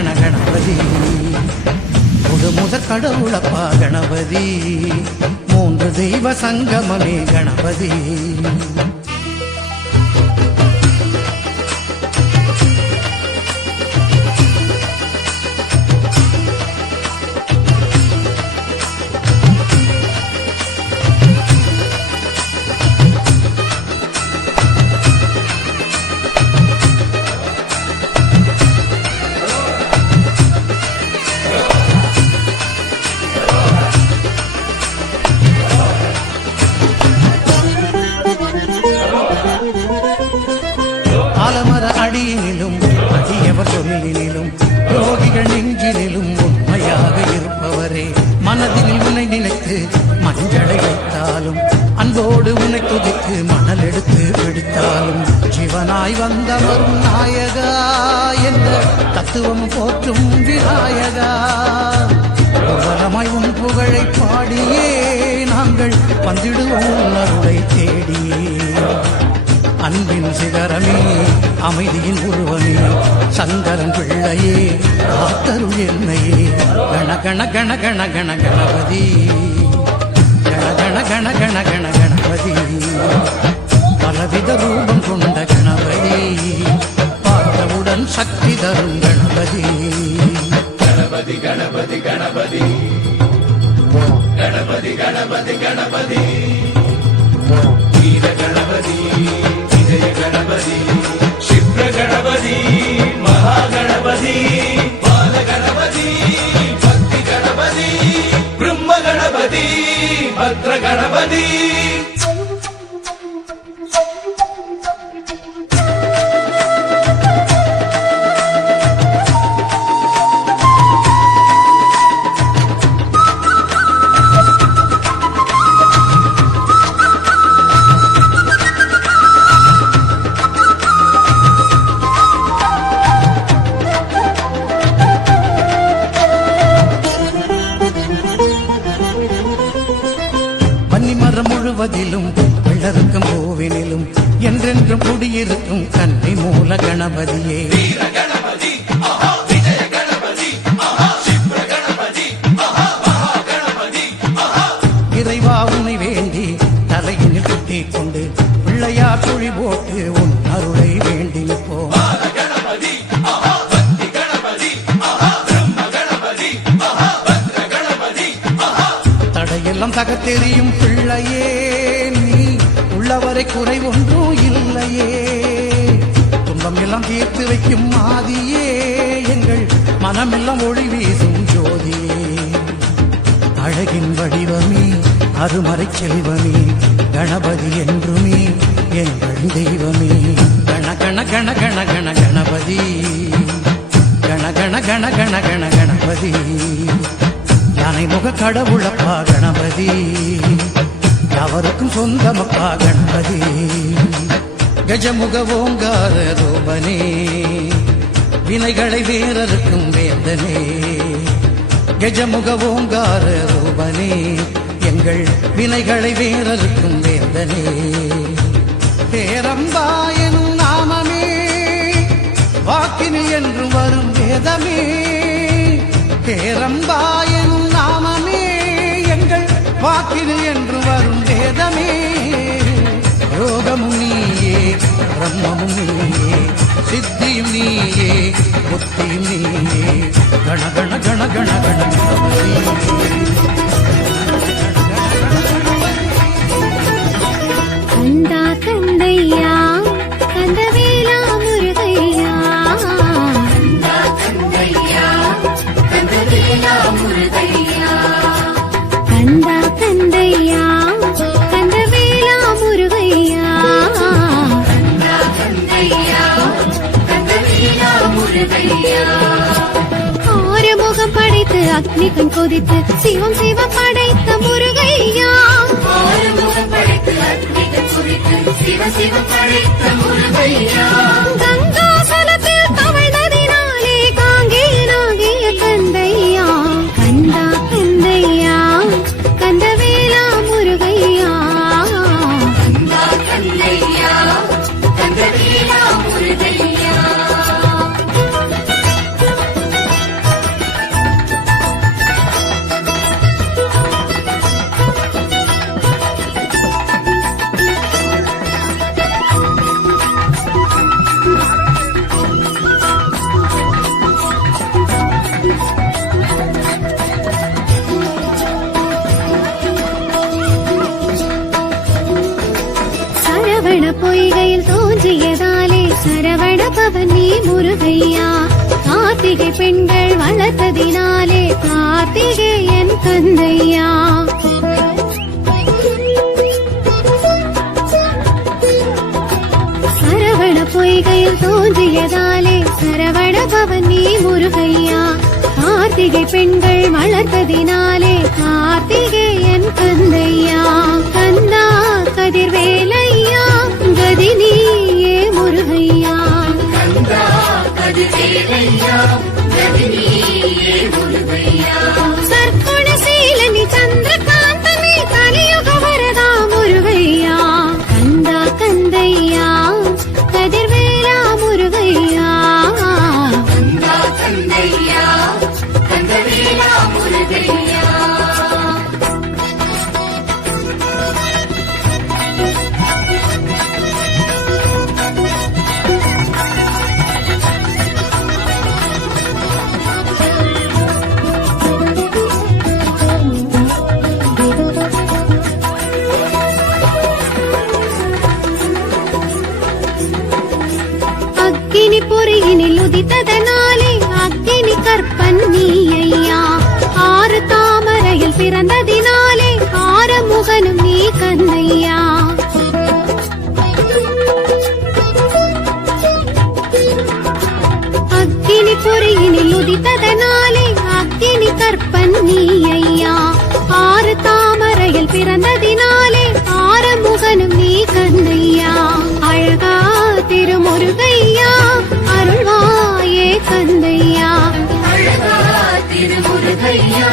கண கணபதி முழு முதற் கடவுளப்பா கணபதி. மூன்று தெய்வ சங்கமமே கணபதி. உன்னை மணல் எடுத்து பிடித்தாலும் ஜீவனாய் வந்தவரும் நாயகா என்ற தத்துவம் போற்றும் விநாயகா. புகழமாய் உன் புகழை பாடியே நாங்கள் வந்திடுவோம் அருளை தேடியே. அன்பின் சிகரமே அமைதியின் உருவமே சங்கரன் பிள்ளையே ஆத்தருள் என்னையே. கண கண கண கண கண கணபதி. கண கண கண கண கண கணபதி. Eddie. முழுவதிலும் வெள்ளருக்கும் பூவினிலும். என்றென்றும் குடியிருக்கும் கன்னி மூல கணபதியே. இறைவா உன்னை வேண்டி தலையினில் குட்டிக் கொண்டு பிள்ளையார் துழி போட்டு உன் அருளை வேண்டி நிற்போம். தடையெல்லாம் தகத்தெறியும் பிள்ளையே. உள்ளவரை குறை ஒன்றும் இல்லையே. துன்பம் எல்லாம் தீர்த்து வைக்கும் மாதியே. எங்கள் மனமெல்லாம் ஒளி வீசும் ஜோதியே. அழகின் வடிவமே அருமறை செல்வமே. கணபதி என்றுமே எங்கள் தெய்வமே. கண கண கண கண கண கணபதி. கண கண கண கண கண கணபதி. யானை முக கடவுளப்பா கணபதி. யாவருக்கும் சொந்தமப்பா கண்பதி. கஜமுக ஓங்கார ரூபனே வினைகளை வீரருக்கும் வேந்தனே. கஜமுக ஓங்கார ரூபனே எங்கள் வினைகளை வீரருக்கும் வேந்தனே. பேரம்பாயனும் நாமமே வாக்கினி என்று வரும் வேதமே. பேரம்பாயனும் நாமமே எங்கள் வாக்கினி என்று சித்தியும் நீயே புத்தியும் நீயே கண கண கண கண அக்னி கண் கொதித்து சிவம் சிவ படைத்த முருகையா? முருகையா கார்த்திகை பெண்கள் வளர்த்ததினாலே கார்த்திகை என் கந்தையா சரவண பொய்கையில் தோன்றியதாலே சரவண பவனி முருகையா கார்த்திகை பெண்கள் வளர்த்ததினாலே கார்த்திகை பிறந்ததினாலே ஆரமுகனும் நீ கந்தையா. அழகா திருமுருகையா அருள்வாயே கந்தையா. அழகா திருமுருகையா